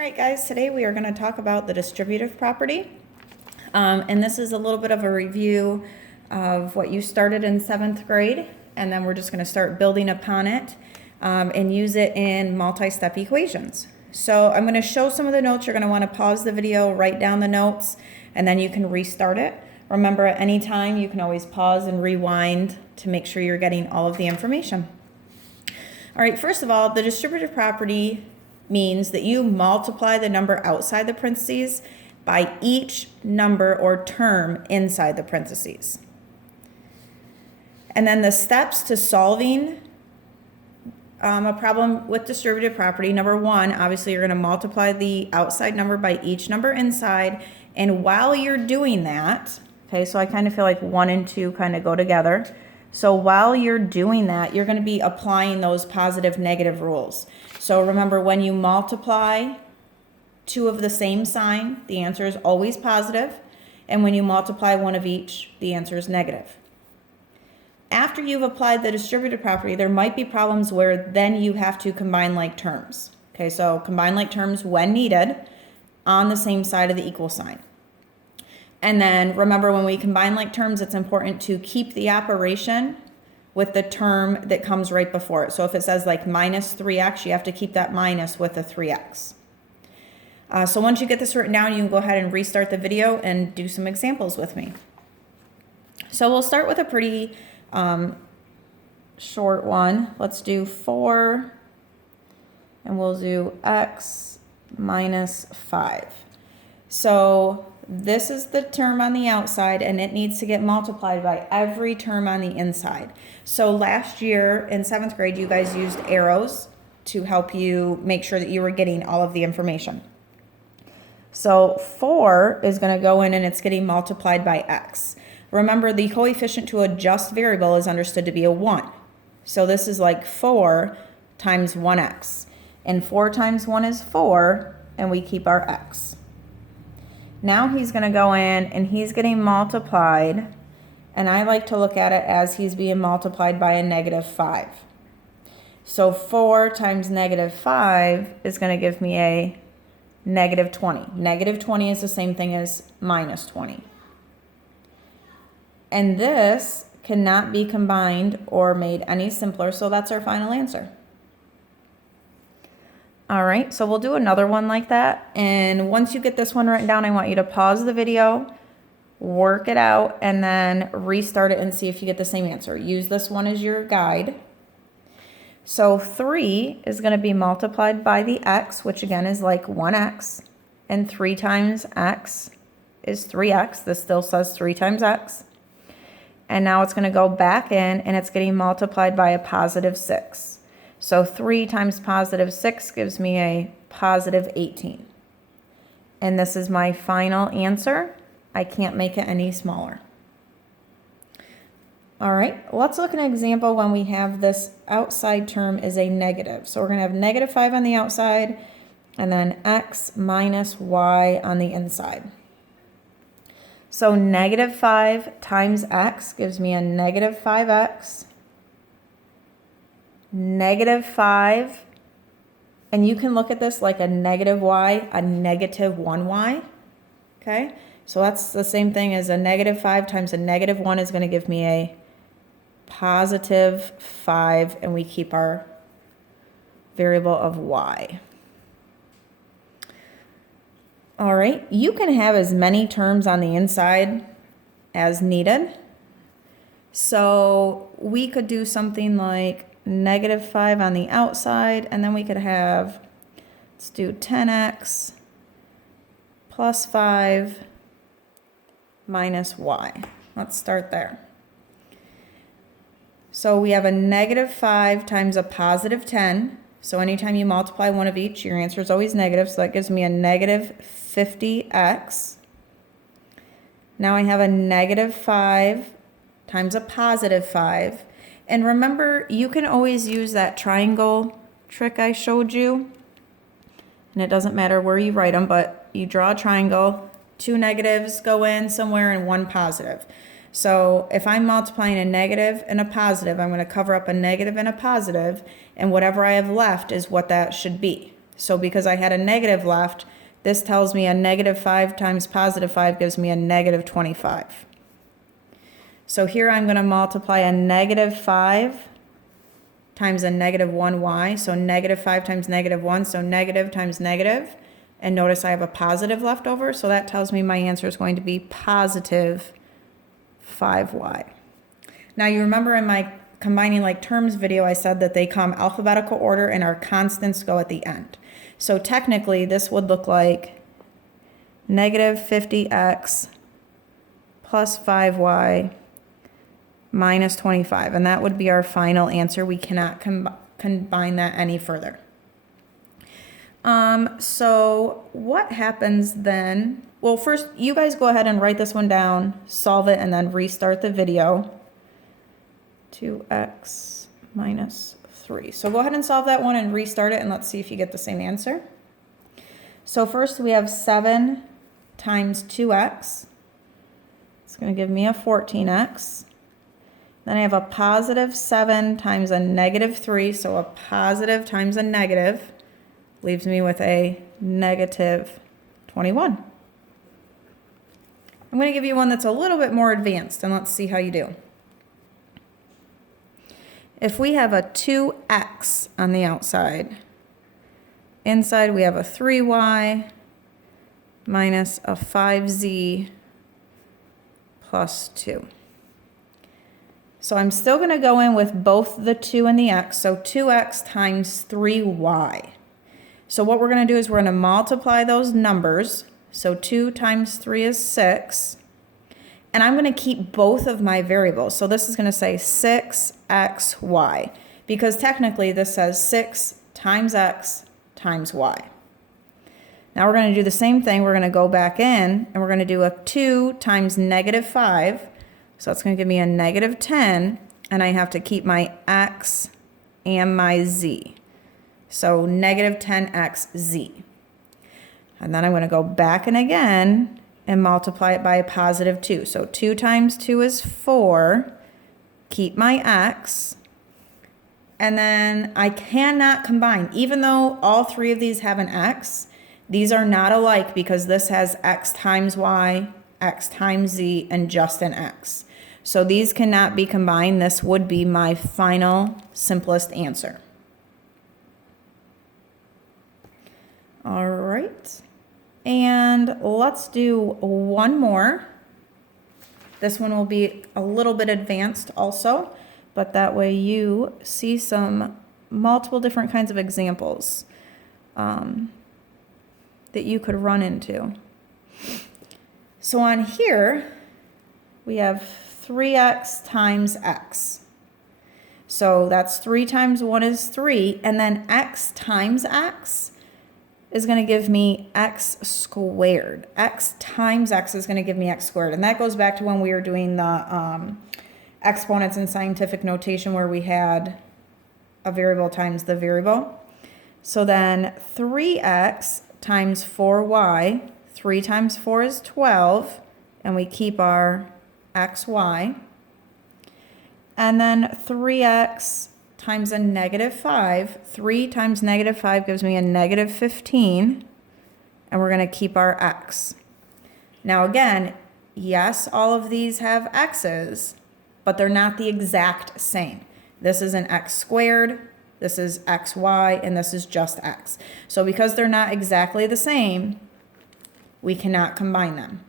right, guys, today we are going to talk about the distributive property. And this is a little bit of a review of what you started in 7th grade, and then we're just going to start building upon it and use it in multi-step equations. So I'm going to show some of the notes. You're going to want to pause the video, write down the notes, and then you can restart it. Remember, at any time, you can always pause and rewind to make sure you're getting all of the information. All right, first of all, the distributive property means that you multiply the number outside the parentheses by each number or term inside the parentheses. And then the steps to solving a problem with distributive property. Number one, obviously you're going to multiply the outside number by each number inside. And while you're doing that, okay, so I kind of feel like 1 and 2 kind of go together. So while you're doing that, you're going to be applying those positive negative rules. So remember, when you multiply two of the same sign, the answer is always positive. And when you multiply one of each, the answer is negative. After you've applied the distributive property, there might be problems where then you have to combine like terms. Okay, so combine like terms when needed on the same side of the equal sign. And then remember, when we combine like terms, it's important to keep the operation with the term that comes right before it. So if it says like minus 3x, you have to keep that minus with a 3x. So once you get this written down, you can go ahead and restart the video and do some examples with me. So we'll start with a pretty short one. Let's do 4, and we'll do x minus 5. So this is the term on the outside, and it needs to get multiplied by every term on the inside. So last year in 7th grade, you guys used arrows to help you make sure that you were getting all of the information. So 4 is going to go in and it's getting multiplied by x. Remember, the coefficient to a just variable is understood to be a 1. So this is like 4 times 1x. And 4 times 1 is 4, and we keep our x. Now he's going to go in and he's getting multiplied, and I like to look at it as he's being multiplied by a negative 5. So 4 times negative 5 is going to give me a negative 20. Negative 20 is the same thing as minus 20. And this cannot be combined or made any simpler, so that's our final answer. All right, so we'll do another one like that. And once you get this one written down, I want you to pause the video, work it out, and then restart it and see if you get the same answer. Use this one as your guide. So 3 is going to be multiplied by the x, which again is like 1x. And 3 times x is 3x. This still says 3 times x. And now it's going to go back in, and it's getting multiplied by a positive 6. So 3 times positive 6 gives me a positive 18. And this is my final answer. I can't make it any smaller. All right, let's look at an example when we have this outside term is a negative. So we're going to have negative 5 on the outside, and then x minus y on the inside. So negative 5 times x gives me a negative 5x. Negative 5, and you can look at this like a negative y, a negative 1y, okay? So that's the same thing as a negative 5 times a negative 1 is going to give me a positive 5, and we keep our variable of y. All right, you can have as many terms on the inside as needed. So we could do something like negative 5 on the outside, and then we could have, let's do 10x plus 5 minus y. Let's start there. So we have a negative 5 times a positive 10. So anytime you multiply one of each, your answer is always negative. So that gives me a negative 50x. Now I have a negative 5 times a positive 5. And remember, you can always use that triangle trick I showed you. And it doesn't matter where you write them, but you draw a triangle. 2 negatives go in somewhere and 1 positive. So if I'm multiplying a negative and a positive, I'm going to cover up a negative and a positive, and whatever I have left is what that should be. So because I had a negative left, this tells me a -5 times +5 gives me a -25. So here I'm going to multiply a -5 times a -1y. So -5 times -1, so negative times negative. And notice I have a positive left over, so that tells me my answer is going to be positive 5y. Now you remember in my combining like terms video, I said that they come alphabetical order and our constants go at the end. So technically this would look like -50x plus 5y minus 25. And that would be our final answer. We cannot combine that any further. So what happens then? Well, first you guys go ahead and write this one down, solve it, and then restart the video. 2x minus 3. So go ahead and solve that one and restart it, and let's see if you get the same answer. So first we have 7 times 2x. It's going to give me a 14x. Then I have a positive 7 times a -3, so a positive times a negative leaves me with a -21. I'm going to give you one that's a little bit more advanced, and let's see how you do. If we have a 2x on the outside, inside we have a 3y minus a 5z plus 2. So I'm still going to go in with both the 2 and the x, so 2x times 3y. So what we're going to do is we're going to multiply those numbers. So 2 times 3 is 6. And I'm going to keep both of my variables. So this is going to say 6xy, because technically this says 6 times x times y. Now we're going to do the same thing. We're going to go back in and we're going to do a 2 times -5. So that's going to give me a -10, and I have to keep my x and my z. So -10xz. And then I'm going to go back in again and multiply it by a positive 2. So 2 times 2 is 4. Keep my x. And then I cannot combine. Even though all three of these have an x, these are not alike because this has x times y, x times z, and just an x. So these cannot be combined. This would be my final simplest answer. All right. And let's do one more. This one will be a little bit advanced also, but that way you see some multiple different kinds of examples that you could run into. So on here, we have 3x times x. So that's 3 times 1 is 3, and then x times x is going to give me x squared. X times x is going to give me x squared. And that goes back to when we were doing the exponents in scientific notation where we had a variable times the variable. So then 3x times 4y, 3 times 4 is 12, and we keep our xy. And then 3x times a -5. 3 times -5 gives me a -15, and we're going to keep our x. Now again, yes, all of these have x's, but they're not the exact same. This is an x squared, this is xy, and this is just x. So because they're not exactly the same, we cannot combine them.